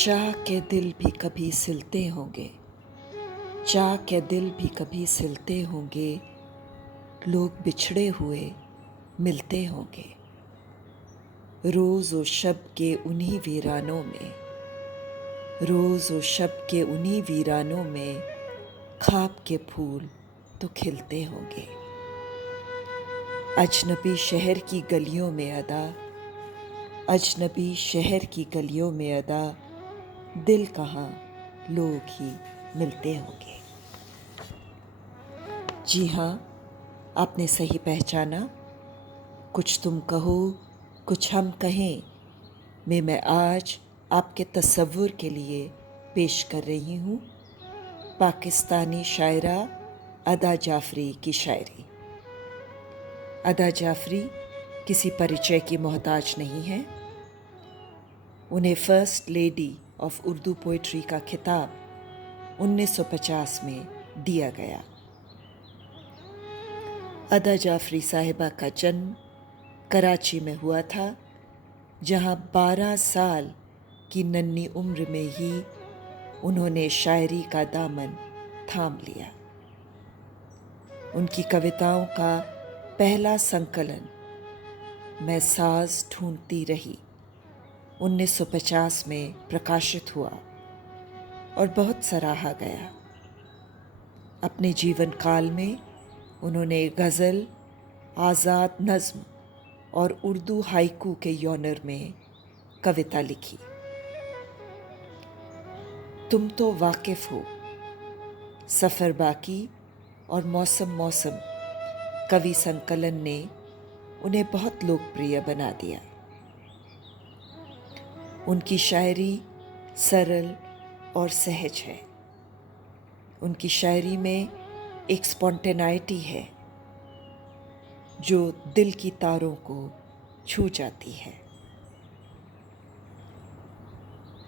चाह के दिल भी कभी सिलते होंगे, चाह के दिल भी कभी सिलते होंगे, लोग बिछड़े हुए मिलते होंगे। रोज़ व शब के उन्हीं वीरानों में, रोज़ व शब के उन्हीं वीरानों में, ख्वाब के फूल तो खिलते होंगे। अजनबी शहर की गलियों में अदा, अजनबी शहर की गलियों में अदा, दिल कहाँ लोग ही मिलते होंगे। जी हाँ, आपने सही पहचाना। कुछ तुम कहो कुछ हम कहें में मैं आज आपके तसव्वुर के लिए पेश कर रही हूँ पाकिस्तानी शायरा अदा जाफरी की शायरी। अदा जाफरी किसी परिचय की मोहताज नहीं है। उन्हें first lady of Urdu poetry का खिताब 1950 में दिया गया। अदा जाफरी साहिबा का जन्म कराची में हुआ था, जहाँ 12 साल की नन्ही उम्र में ही उन्होंने शायरी का दामन थाम लिया। उनकी कविताओं का पहला संकलन मैं साज ढूंढती रही 1950 में प्रकाशित हुआ और बहुत सराहा गया। अपने जीवन काल में उन्होंने गज़ल, आज़ाद नज़्म और उर्दू हाइकू के यॉनर में कविता लिखी। तुम तो वाकिफ़ हो, सफ़र बाकी और मौसम मौसम कवि संकलन ने उन्हें बहुत लोकप्रिय बना दिया। उनकी शायरी सरल और सहज है। उनकी शायरी में एक स्पॉन्टेनिटी है जो दिल की तारों को छू जाती है।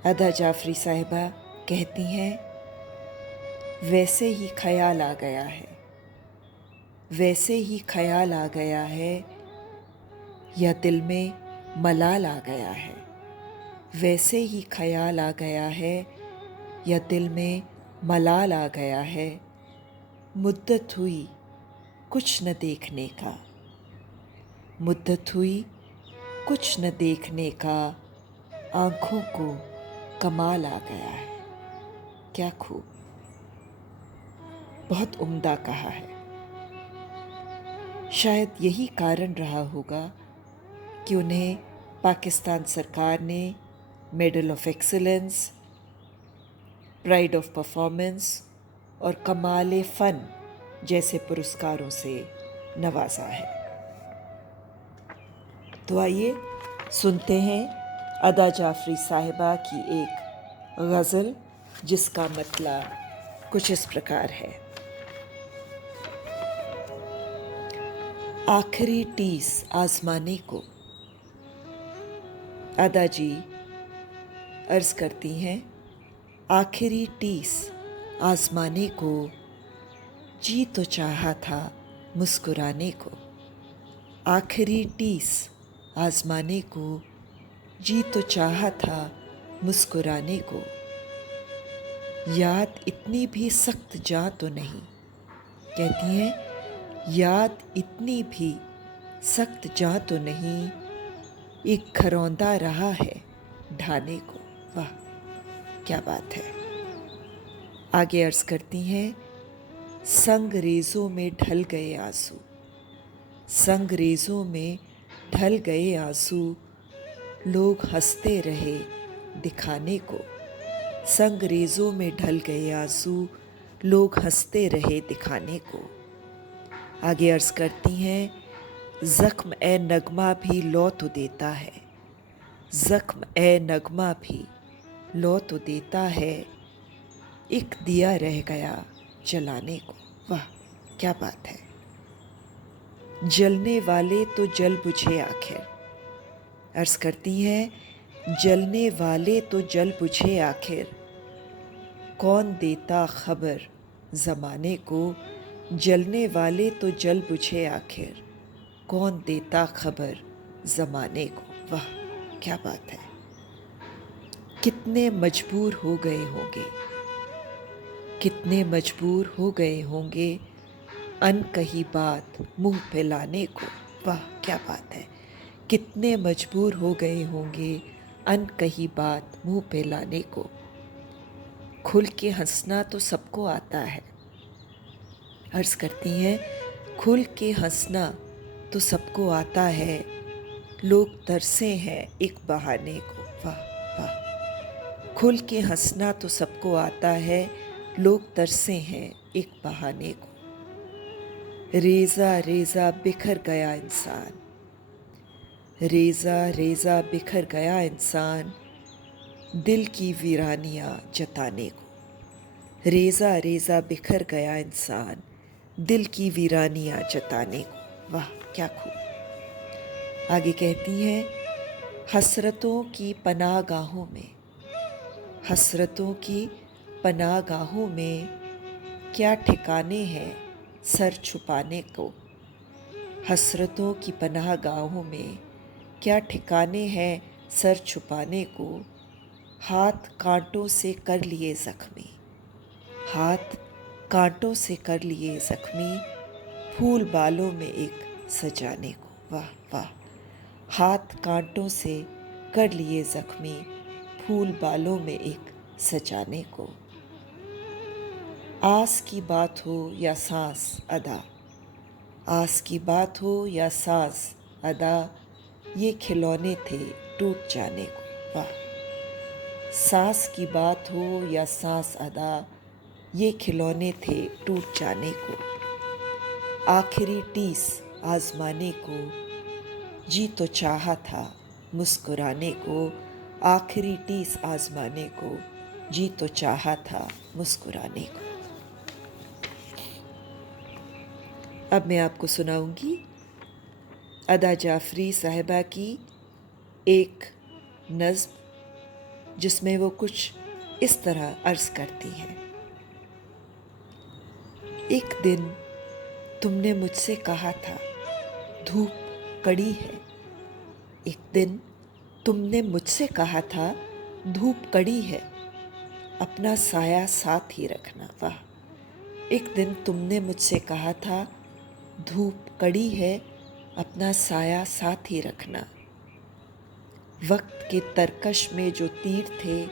अदा जाफरी साहिबा कहती हैं, वैसे ही ख्याल आ गया है, वैसे ही ख्याल आ गया है, या दिल में मलाल आ गया है, वैसे ही ख्याल आ गया है, या दिल में मलाल आ गया है। मुद्दत हुई कुछ न देखने का, मुद्दत हुई कुछ न देखने का, आँखों को कमाल आ गया है। क्या खूब, बहुत उम्दा कहा है। शायद यही कारण रहा होगा कि उन्हें पाकिस्तान सरकार ने medal of excellence, pride of performance और कमाल फ़न जैसे पुरस्कारों से नवाजा है। तो आइए सुनते हैं अदा जाफरी साहिबा की एक गज़ल जिसका मतलब कुछ इस प्रकार है। आखिरी टीस आज़माने को। अदा जी अर्ज़ करती हैं, आखिरी टीस आज़माने को, जी तो चाहा था मुस्कुराने को। आखिरी टीस आज़माने को, जी तो चाहा था मुस्कुराने को। याद इतनी भी सख्त जा तो नहीं, कहती हैं, याद इतनी भी सख्त जा तो नहीं, एक घरौंदा रहा है ढाने को। वाह क्या बात है। आगे अर्ज़ करती हैं, संगरेज़ों में ढल गए आंसू, संगरेज़ों में ढल गए आंसू, लोग हंसते रहे दिखाने को। संगरेज़ों में ढल गए आंसू, लोग हंसते रहे दिखाने को। आगे अर्ज़ करती हैं, ज़ख्म ए नगमा भी लौ तो देता है, ज़ख्म ए नगमा भी लौ तो देता है, एक दिया रह गया जलाने को। वाह क्या बात है। जलने वाले तो जल बुझे आखिर। अर्ज़ करती हैं, जलने वाले तो जल बुझे आखिर, कौन देता खबर ज़माने को। जलने वाले तो जल बुझे आखिर, कौन देता खबर ज़माने को। वाह क्या बात है। कितने मजबूर हो गए होंगे, कितने मजबूर हो गए होंगे अनकही बात मुंह पे लाने को। वाह क्या बात है। कितने मजबूर हो गए होंगे अनकही बात मुंह पे लाने को। खुल के हंसना तो सबको आता है। अर्ज करती हैं, खुल के हंसना तो सबको आता है, लोग तरसे हैं एक बहाने को। वाह वाह। खुल के हंसना तो सबको आता है, लोग तरसे हैं एक बहाने को। रेजा रेजा बिखर गया इंसान, रेजा रेजा बिखर गया इंसान, दिल की वीरानियां जताने को। रेजा रेजा बिखर गया इंसान, दिल की वीरानियां जताने को। वाह क्या खूब। आगे कहती हैं, हसरतों की पनाहगाहों में, हसरतों की पनाहगाहों में क्या ठिकाने हैं सर छुपाने को। हसरतों की पनाहगाहों में क्या ठिकाने हैं सर छुपाने को। हाथ कांटों से कर लिए जख्मी, हाथ कांटों से कर लिए जख्मी, फूल बालों में एक सजाने को। वाह वाह। हाथ कांटों से कर लिए जख्मी, फूल बालों में एक सजाने को। आस की बात हो या सांस अदा, आस की बात हो या सांस अदा, ये खिलौने थे टूट जाने को। वाह। सांस की बात हो या सांस अदा, ये खिलौने थे टूट जाने को। आखिरी टीस आजमाने को, जी तो चाहा था मुस्कुराने को। आखिरी टीस आजमाने को, जी तो चाहा था मुस्कुराने को। अब मैं आपको सुनाऊंगी अदा जाफरी साहिबा की एक नज़्म, जिसमें वो कुछ इस तरह अर्ज करती हैं। एक दिन तुमने मुझसे कहा था धूप कड़ी है, एक दिन तुमने मुझसे कहा था धूप कड़ी है, अपना साया साथ ही रखना। वाह। एक दिन तुमने मुझसे कहा था धूप कड़ी है, अपना साया साथ ही रखना। वक्त के तरकश में जो तीर थे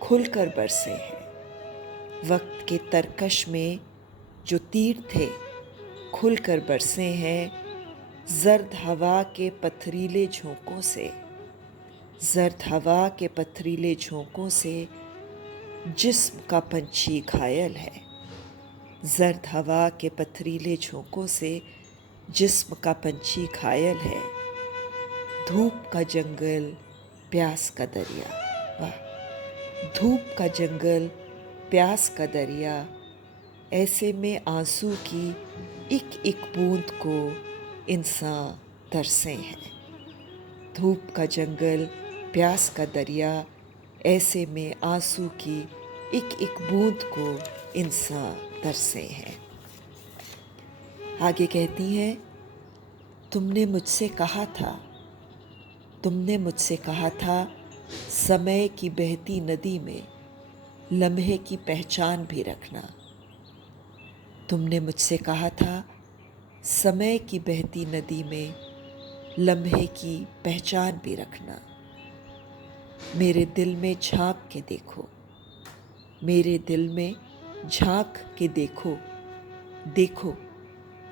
खुलकर बरसे हैं। वक्त के तरकश में जो तीर थे खुलकर बरसे हैं। जर्द हवा के पथरीले झोंकों से, जर्द हवा के पथरीले झोंकों से जिस्म का पंछी घायल है। जर्द हवा के पथरीले झोंकों से जिस्म का पंछी घायल है। धूप का जंगल प्यास का दरिया। वाह। धूप का जंगल प्यास का दरिया, ऐसे में आंसू की एक एक बूंद को इंसान तरसे हैं। धूप का जंगल प्यास का दरिया, ऐसे में आंसू की एक एक बूंद को इंसान तरसे हैं। आगे कहती हैं, तुमने मुझसे कहा था, तुमने मुझसे कहा था समय की बहती नदी में लम्हे की पहचान भी रखना। तुमने मुझसे कहा था समय की बहती नदी में लम्हे की पहचान भी रखना। मेरे दिल में झांक के देखो, मेरे दिल में झांक के देखो, देखो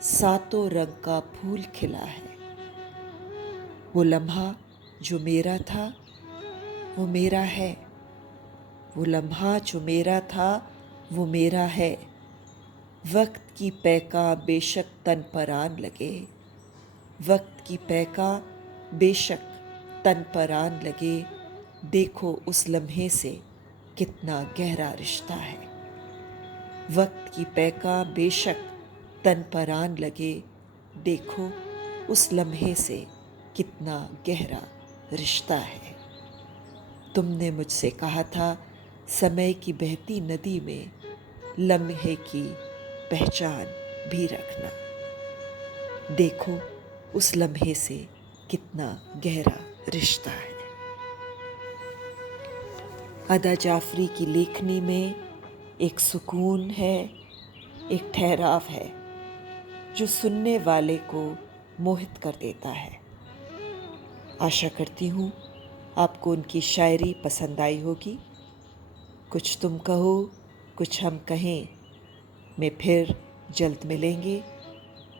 सातों रंग का फूल खिला है। वो लम्हा जो मेरा था वो मेरा है, वो लम्हा जो मेरा था वो मेरा है। वक्त की पैका बेशक तन पर आन लगे, वक्त की पैका बेशक तन पर आन लगे, देखो उस लम्हे से कितना गहरा रिश्ता है। वक्त की पैका बेशक तन पर आन लगे, देखो उस लम्हे से कितना गहरा रिश्ता है। तुमने मुझसे कहा था समय की बहती नदी में लम्हे की पहचान भी रखना, देखो उस लम्हे से कितना गहरा रिश्ता है। अदा जाफरी की लेखनी में एक सुकून है, एक ठहराव है जो सुनने वाले को मोहित कर देता है। आशा करती हूँ आपको उनकी शायरी पसंद आई होगी। कुछ तुम कहो कुछ हम कहें में फिर जल्द मिलेंगे।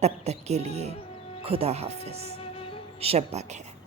तब तक के लिए खुदा हाफिज। शब बख़ैर।